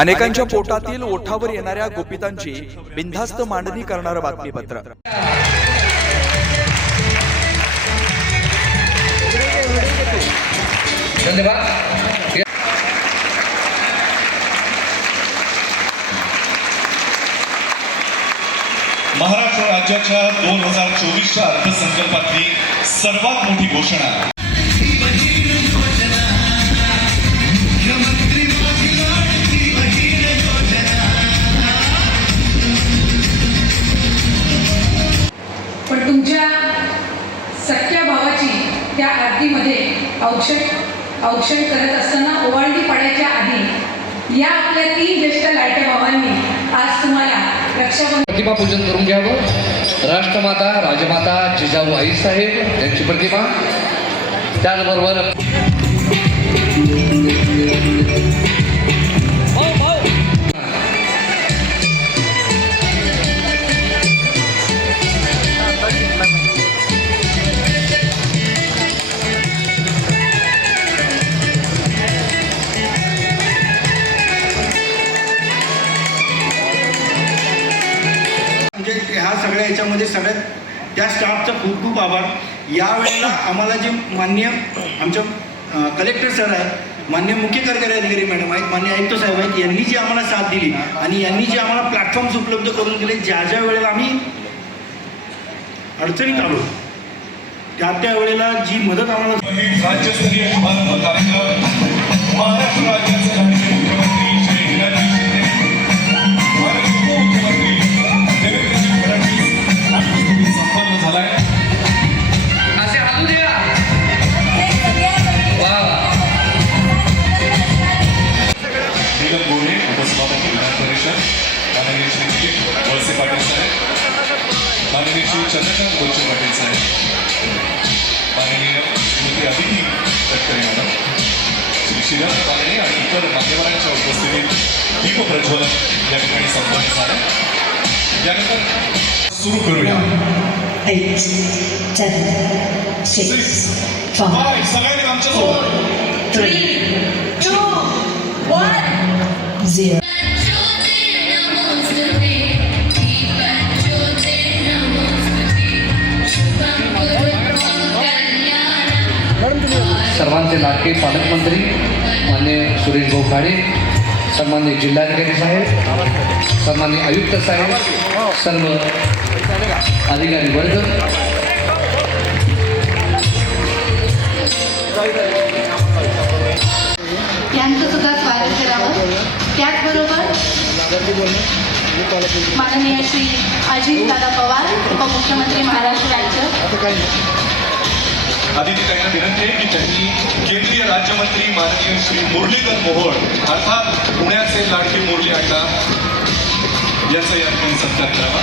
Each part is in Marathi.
अनेकांच्या पोटातील ओठावर येणाऱ्या गोपितांची बिनधास्त मांडणी करणारं बातमीपत्र. महाराष्ट्र राज्याच्या दोन हजार चोवीसच्या अर्थसंकल्पातली सर्वात मोठी घोषणा. औक्षण औक्षण करत असताना ओवाळणी पडायच्या आधी या आपल्या तीन ज्येष्ठ लाडक्या भावांनी आज तुम्हाला रक्षाबंधन प्रतिमा पूजन करून घ्यावं. राष्ट्रमाता राजमाता जिजाऊ आईसाहेब यांची प्रतिमा. त्याचबरोबर आम्हाला जे मान्य आमच्या कलेक्टर सर आहे मान्य मुख्य कार्यकारी अधिकारी मॅडम आहेत मान्य आयुक्त साहेब आहेत यांनी जी आम्हाला साथ दिली आणि यांनी जे आम्हाला प्लॅटफॉर्म्स उपलब्ध करून दिले ज्या ज्या वेळेला आम्ही अडचणीत आलो त्या त्या वेळेला जी मदत आम्हाला यानंतर सुरू करूया eight, seven, six, five, Five, सगळ्यांनी आमच्यासोबत three, टू वन zero. सर्वांचे लाडके पालकमंत्री मान्य सुरेश भाऊ खाडे सन्मान्य जिल्हाधिकारी साहेब सन्मान्य आयुक्त साहेब सर्व अधिकारी वर्ग यांचं सुद्धा स्वागत करावं. त्याचबरोबर माननीय श्री अजित दादा पवार उपमुख्यमंत्री महाराष्ट्र राज्य. आदित्यताईंना विनंती आहे की त्यांनी केंद्रीय राज्यमंत्री माननीय श्री मुरलीधर मोहोळ अर्थात पुण्याचे लाडके मुरली अण्णा यांचा या ठिकाणी सत्कार करावा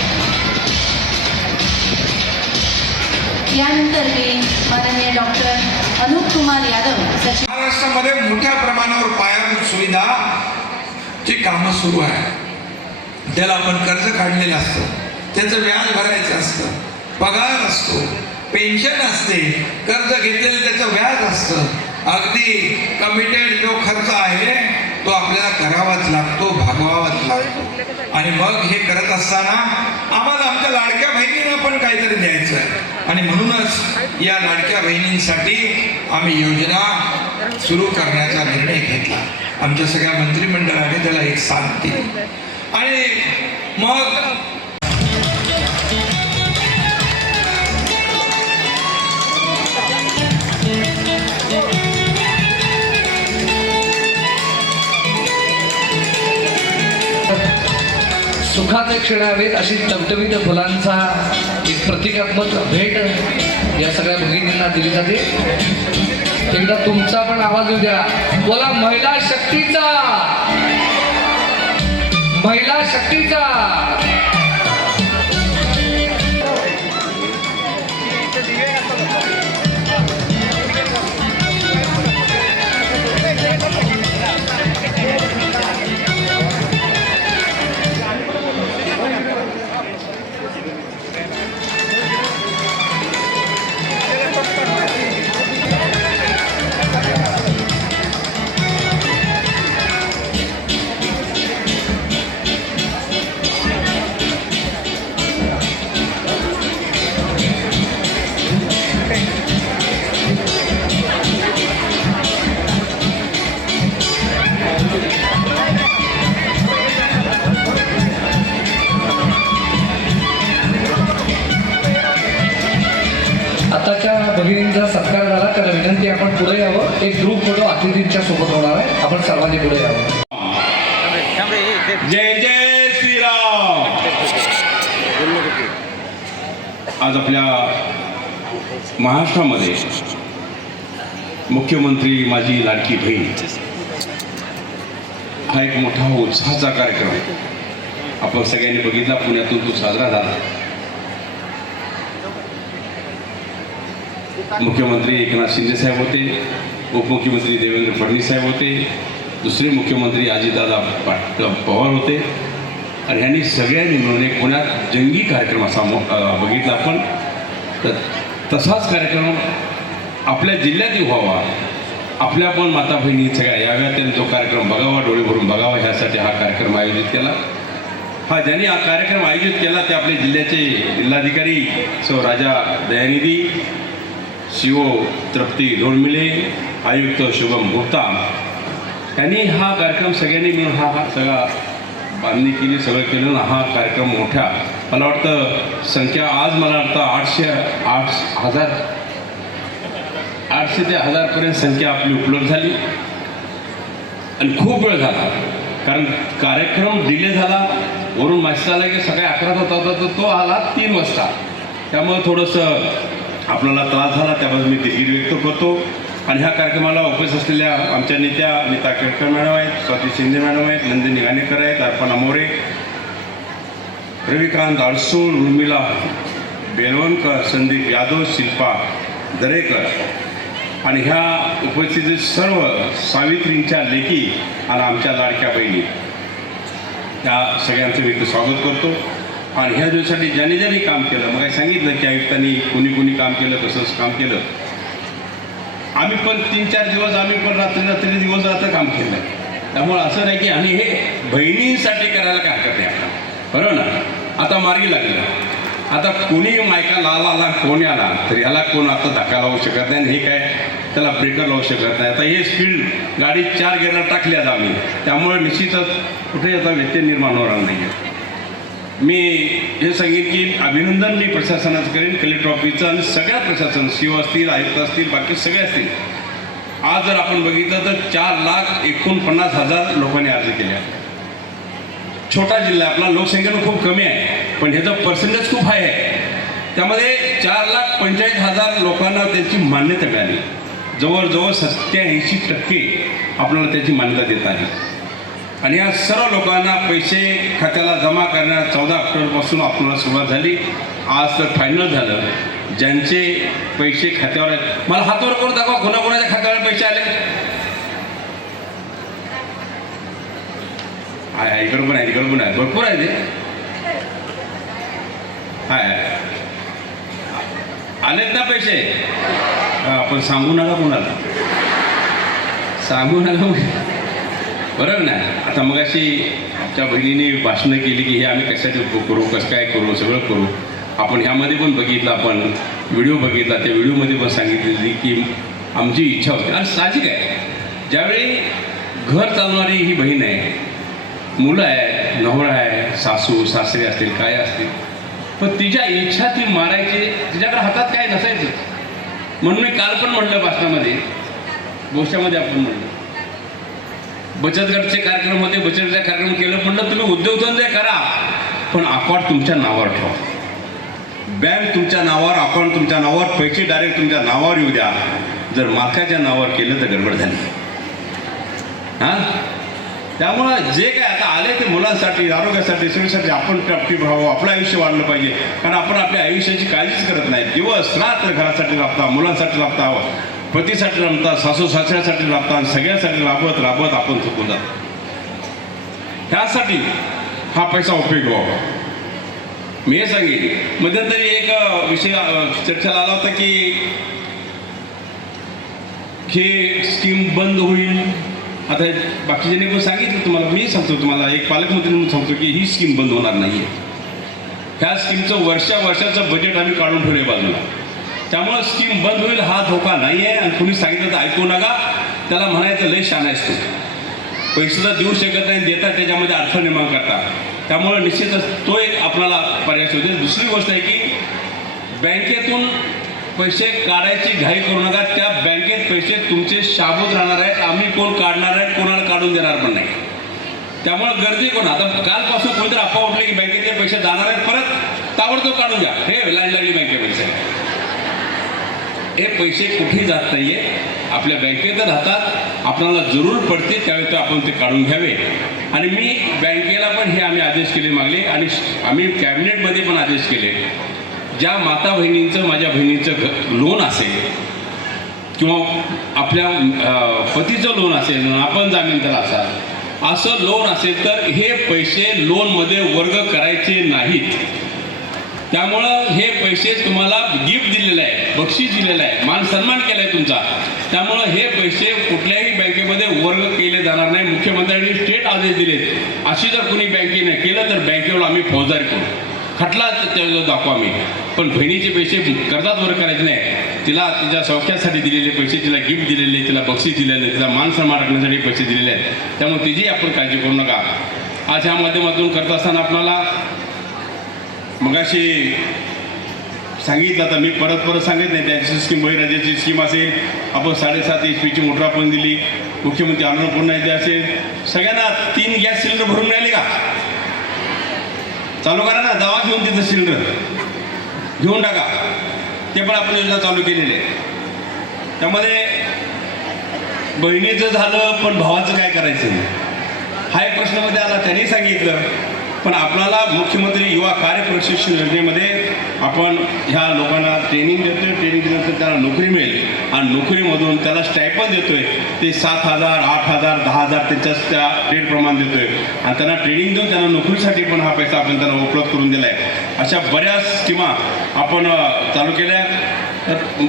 यानंतर मी माननीय डॉक्टर अनुप कुमार यादव सचिव महाराष्ट्रामध्ये मोठ्या प्रमाणावर पायाभूत सुविधा ची कामं सुरू आहे त्याला आपण कर्ज काढलेलं असतं त्याचं व्याज भरायचं असतं पगार असतो पेन्शन असते कर्ज घेतलेलं त्याचं व्याज असतं अगदी कमिटेड जो खर्च आहे तो आपल्याला करावाच लागतो भागवावाच लागतो. आणि मग हे करत असताना आम्हाला आमच्या लाडक्या बहिणींना पण काहीतरी द्यायचं आहे. आणि म्हणूनच या लाडक्या बहिणींसाठी आम्ही योजना सुरू करण्याचा निर्णय घेतला. आमच्या सगळ्या मंत्रिमंडळाने त्याला एक साथ दिली. आणि मग सुखाचे क्षण आहेत अशी टवटवीत फुलांचा एक प्रतिकात्मक भेट या सगळ्या भगिनींना दिली जाते. एकदा तुमचा पण आवाज येऊ द्या. बोला महिला शक्तीचा! महिला शक्तीचा! आज आपल्या महाराष्ट्रामध्ये मुख्यमंत्री माझी लाडकी बहीण. हा एक मोठा उत्साहाचा कार्यक्रम आहे. आपण सगळ्यांनी बघितला पुण्यातून तो साजरा झाला. मुख्यमंत्री एकनाथ शिंदे साहेब होते उपमुख्यमंत्री देवेंद्र फडणवीस साहेब होते दुसरे मुख्यमंत्री अजितदादा पाट पवार होते. आणि ह्यांनी सगळ्यांनी मिळून एक पुण्यात जंगी कार्यक्रम असा बघितला. आपण तर तसाच कार्यक्रम आपल्या जिल्ह्यातही व्हावा. आपल्या पण माता बहिणी सगळ्या याव्या त्यांनी तो कार्यक्रम बघावा डोळे भरून बघावा ह्यासाठी हा कार्यक्रम आयोजित केला. हा ज्यांनी हा कार्यक्रम आयोजित केला ते आपले जिल्ह्याचे जिल्हाधिकारी सौ राजा दयानिधी शिव तृप्ती ढोळमिले आयुक्त शुभम गुप्ता. यांनी हा कार्यक्रम सगळ्यांनी मिळून हा हा सगळा बांधणी केली सगळं केलं हा कार्यक्रम मोठ्या. मला वाटतं संख्या आज मला वाटतं आठशे आठ हजार आठशे ते हजारपर्यंत संख्या आपली उपलब्ध झाली. आणि खूप वेळ झाला. कारण कार्यक्रम डिले झाला. वरून माहिती आला की सकाळी अकरा होता होता तर तो आला तीन वाजता. त्यामुळे थोडंसं आपल्याला त्रास झाला. त्याबद्दल मी दिलगिरी व्यक्त करतो. आणि ह्या कार्यक्रमाला उपस्थित असलेल्या आमच्या नेत्या नीता केळकर मॅडम आहेत स्वाती शिंदे मॅडम आहेत नंदिनी गाणेकर आहेत अर्पणा मोरे रविकांत अडसूळ उर्मिला बेलवणकर संदीप यादव शिल्पा दरेकर. आणि ह्या उपस्थित सर्व सावित्रींच्या लेखी आणि आमच्या लाडक्या बहिणी. त्या सगळ्यांचं मी स्वागत करतो. आणि ह्या दिवसासाठी ज्यांनी ज्यांनी काम केलं मग सांगितलं की आयुक्तांनी कुणी कुणी काम केलं कसं काम केलं. आम्ही पण तीन चार दिवस आम्ही पण रात्री रात्री दिवस रात्र काम केलं त्यामुळे असं नाही की आणि हे बहिणींसाठी करायला काय हरकत नाही आपल्याला बरोबर ना? आता मार्गी लागलं. आता कोणी मायका लाला आला कोणी आला तर याला कोण आता धक्का लावू शकत नाही आणि हे काय? त्याला ब्रेकर लावू शकत नाही. आता हे स्पीड गाडी चार गेअरला टाकल्यात आम्ही. त्यामुळे निश्चितच कुठेही आता व्यत्यय निर्माण होणार नाही आहे मी हे सांगेन की अभिनंदन मी प्रशासनाचं करेन कलेक्टर ऑफिसचं आणि सगळ्या प्रशासन शिव असतील आयुक्त असतील बाकी सगळे असतील. आज जर आपण बघितलं तर चार लाख एकोणपन्नास हजार लोकांनी अर्ज केले आहेत. छोटा जिल्हा आहे आपला लोकसंख्या खूप कमी आहे पण ह्याचा पर्सेंटेज खूप हाय आहे. त्यामध्ये चार लाख पंचेचाळीस हजार लोकांना त्याची मान्यता मिळाली. जवळजवळ सत्याऐंशी टक्के आपल्याला त्याची मान्यता देत आहे. आणि या सर्व लोकांना पैसे खात्याला जमा करण्यास चौदा ऑक्टोबरपासून आपल्याला सुरुवात झाली. आज तर फायनल झालं. ज्यांचे पैसे खात्यावर आहेत. मला हातवर करून दाखवा? कोणाकोणाच्या खात्यावर पैसे आले? इकडं पण आहे इकडं पण आहे. भरपूर आहे ते. आलेत ना पैसे? आपण सांगू नका कोणाला. सांगू नका बरोबर ना. आता मग अशी आमच्या बहिणीने भाषणं केली की हे आम्ही कशाचं करू कसं काय करू सगळं करू. आपण ह्यामध्ये पण बघितलं आपण व्हिडिओ बघितला त्या व्हिडिओमध्ये पण सांगितलेली की आमची इच्छा होती. आणि साहजिक आहे. ज्यावेळी घर चालवणारी ही बहीण आहे मुलं आहे नवरा आहे सासू सासरे असतील काय असतील पण तिच्या इच्छा ती मारायची तिच्याकडे हातात काय नसायचं? म्हणून मी काल पण म्हणलं भाषणामध्ये गोष्टामध्ये आपण म्हणलं. बचत गटचे कार्यक्रम होते बचत गटचे कार्यक्रम केलं म्हणलं तुम्ही उद्योगधंदे करा पण अकाउंट तुमच्या नावावर ठेवा. बँक तुमच्या नावावर अकाउंट तुमच्या नावावर पैसे डायरेक्ट तुमच्या नावावर येऊ द्या. जर मालकाच्या नावावर केलं तर गडबड झाली. हां? त्यामुळं जे काय आता आले ते मुलांसाठी आरोग्यासाठी सुरक्षेसाठी आपण ऍक्टिव्ह राहावं आपलं आयुष्य वाढलं पाहिजे. कारण आपण आपल्या आयुष्याची काळजीच करत नाही दिवस रात्र घरासाठी राबता मुलांसाठी राबता पतीसाठी रमतात सासू सासऱ्यासाठी राबतात आणि सगळ्यासाठी राबत राबत आपण चुकून जातो. त्यासाठी हा पैसा उपयोग व्हावा. मी हे सांगेन. मध्यंतरी एक विषय अ, चर्चेला आला होता की हे स्कीम बंद होईल. आता हे बाकीच्यांनी पण सांगितलं तुम्हाला मी सांगतो तुम्हाला एक पालकमंत्री म्हणून सांगतो की ही स्कीम बंद होणार नाही ह्या स्कीमचं वर्षा वर्षाचं बजेट आम्ही काढून ठेवले बाजूला. त्यामुळं स्कीम बंद होईल हा धोका नाही आहे आणि कुणी सांगितलं तर ऐकू नका. त्याला म्हणायचं लय शान असतो पैसे तर देऊ शकत नाही देतात त्याच्यामध्ये अर्थ निर्माण करता त्यामुळे निश्चितच तो एक आपल्याला पर्याय शोधेल. दुसरी गोष्ट आहे की बँकेतून पैसे काढायची घाई करू नका. त्या बँकेत पैसे तुमचे शाबूत राहणार आहेत. आम्ही कोण काढणार आहेत कोणाला काढून देणार पण नाही. त्यामुळे गर्दी कोण आता कालपासून कोणतरी अफवा उठले की बँकेतले पैसे जाणार आहेत परत ताबडतोब काढून घ्या हे लाईन लागली बँके पैसे हे पैसे कुठे जात नाहीये. आपल्या बँकेत राहतात आपल्याला जरूर पडते त्यावेळी तर आपण ते काढून घ्यावे. आणि मी बँकेला पण हे आम्ही आदेश केले मागले आणि आम्ही कॅबिनेटमध्ये पण आदेश केले. ज्या माता बहिणींचं माझ्या बहिणीचं घ लोन असेल किंवा आपल्या पतीचं लोन असेल आपण जामीनदार असाल असं लोन असेल तर हे पैसे लोनमध्ये वर्ग करायचे नाहीत. त्यामुळं हे पैसे तुम्हाला गिफ्ट दिलेलं आहे बक्षीस दिलेलं आहे मान सन्मान केला आहे तुमचा. त्यामुळं हे पैसे कुठल्याही बँकेमध्ये वर्ग केले जाणार नाही. मुख्यमंत्र्यांनी स्टेट आदेश दिलेत अशी जर कुणी बँकेने केलं तर बँकेवर आम्ही फौजदारी करू. खटला त्याच्यावर दाखवू आम्ही. पण बहिणीचे पैसे कर्जात वर्ग करायचे नाही. तिला तिच्या सौख्यासाठी दिलेले पैसे तिला गिफ्ट दिलेले तिला बक्षीस दिलेले तिला मान सन्मान राखण्यासाठी पैसे दिलेले आहेत. त्यामुळे तिची आपण काळजी करू नका. आज ह्या माध्यमातून करत असताना आपल्याला मगाशी सांगितलं आता मी परत परत सांगत नाही. त्याची स्कीम बळीराजाची स्कीम असेल आपण साडेसात एच पीची मोटर आपण दिली. मुख्यमंत्री अन्नपूर्णा येते असेल. सगळ्यांना तीन गॅस सिलेंडर भरून मिळाले का? चालू करा ना दवा घेऊन तिथं सिलेंडर. घेऊन टाका. ते पण आपण योजना चालू केलेली आहे. त्यामध्ये बहिणीचं झालं पण भावाचं काय करायचं? हा एक प्रश्नमध्ये आला त्यांनी सांगितलं. पण आपल्याला मुख्यमंत्री युवा कार्य प्रशिक्षण योजनेमध्ये आपण ह्या लोकांना ट्रेनिंग देतोय ट्रेनिंग दिल्यानंतर त्याला नोकरी मिळेल. आणि नोकरीमधून त्याला स्टायपन देतोय. ते सात हजार आठ हजार दहा हजार त्याच्याच त्या रेट प्रमाण देतोय. आणि त्यांना ट्रेनिंग देऊन त्यांना नोकरीसाठी पण हा पैसा आपण त्यांना उपलब्ध करून दिला आहे अशा बऱ्याच स्कीमा आपण चालू केल्या. तर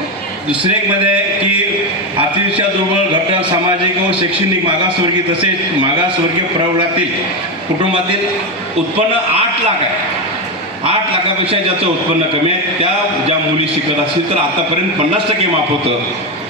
दुसरे एक मध्ये की अतिशय दुर्बल घटक सामाजिक व शैक्षणिक मागासवर्गीय तसेच मागासवर्गीय प्रवर्गातील कुटुंबातील उत्पन्न आठ लाख आहे. आठ लाखापेक्षा ज्याचं उत्पन्न कमी आहे. त्या ज्या मुली शिकत असतील तर आतापर्यंत पन्नास टक्के माफ होतं.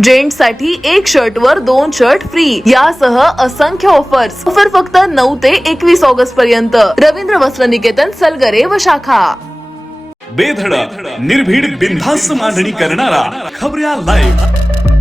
जेंट्ससाठी एक शर्ट वर दोन शर्ट फ्री यासह असंख्य ऑफर्स ऑफर फक्त नऊ ते एकवीस ऑगस्ट पर्यंत. रवींद्र वस्त्र निकेतन सलगरे व शाखा. बेधडक निर्भीड बिनधास्त मांडणी करणारा खबऱ्या लाईव्ह